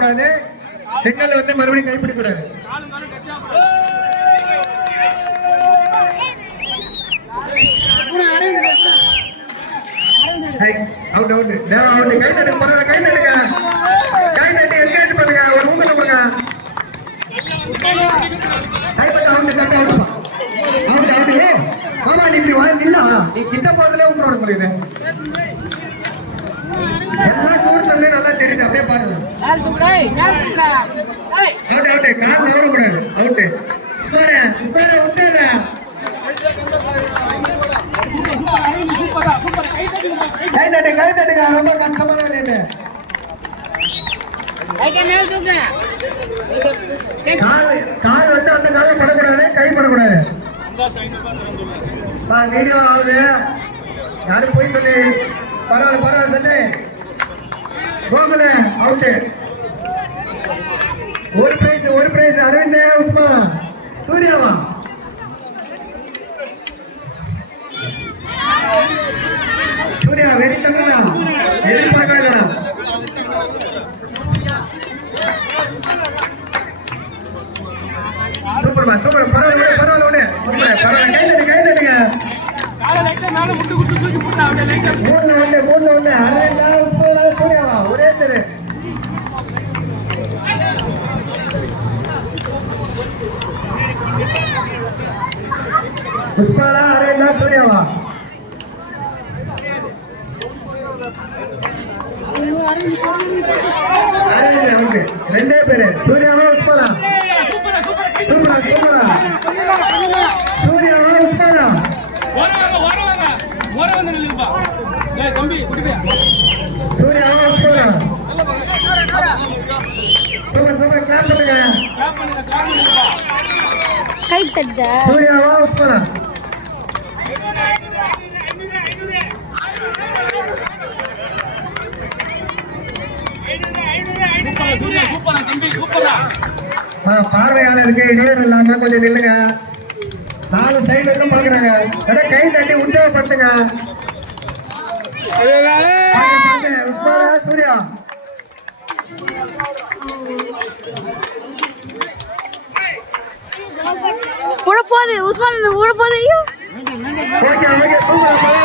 கூடாது. செங்கல் வந்து மறுபடியும் கைப்பிடி கூடாது. Out out out. கை தட்டுங்க, பரவாயில்ல, கை தட்டுங்க, கை தட்டி என்கரேஜ் பண்ணுங்க, ஒரு ஊக்கத்தை கொடுங்க. கைப்பட்ட அவுட், தட்டு அவுட்ப்பா, அவுட் அவுட். ஆமா, நீ இப்படி வாங்கி இல்ல, நீ கிட்ட போறதுல உங்களோட முடியுது. எல்லாம் கூடுதல் நல்லா தெரியுது, அப்படியே பாருங்க. அவுட் அவுட், கால் நவர கூடாது. அவுட் கை தட்டு, கை தட்டுங்க, ரொம்ப கஷ்டமான இல்லைன்னு. கால் வந்து அந்த கால படக்கூடாது, கை படக்கூடாது. வீடியோ ஆகுது, யாரும் போய் சொல்லி பரவாயில்ல பரவாயில்ல சொல்லு. கோகுல அவுட்டு. ஒரு பிரைஸ் அரவிந்த் உஸ்மான் சூர்யாவா. சூர்யா வெரி தமிழா, எதிர்பார்க்கவே இல்லடா. சூப்பர்மா சூப்பர், பரவாயில்ல பரவாயில்ல, பரவாயில்ல, கை தட்டு, கை தட்டுங்க. மூணுல ஒண்ணு அரவிந்தா உஸ்மானா சூர்யாவா, ஒரே தெரு. உஸ்மானா அரவிந்தா சூர்யாவா. ரெண்டே பேரு, சூர்யாவா உஸ்மானா. சூப்பரா சூப்பரா, சூர்யாவா உஸ்மானா. சூர்யாவா உஸ்மானா. சூப்பர் சூப்பர், கிளாப் பண்ணுங்க. கை தட்ட. சூர்யாவா உஸ்மானா. பார்வையாளருக்கு இடையூறு இல்லாம கொஞ்சம் நில்லுங்க. 4 சைடுல இருந்து பாக்குறாங்க. கை தட்டி உற்சாகப்படுத்துங்க. உஸ்மானா சூர்யா. உட போகுது உஸ்மான், உட போகுது. ஐயோ ஓகே ஓகே, சூப்பர்.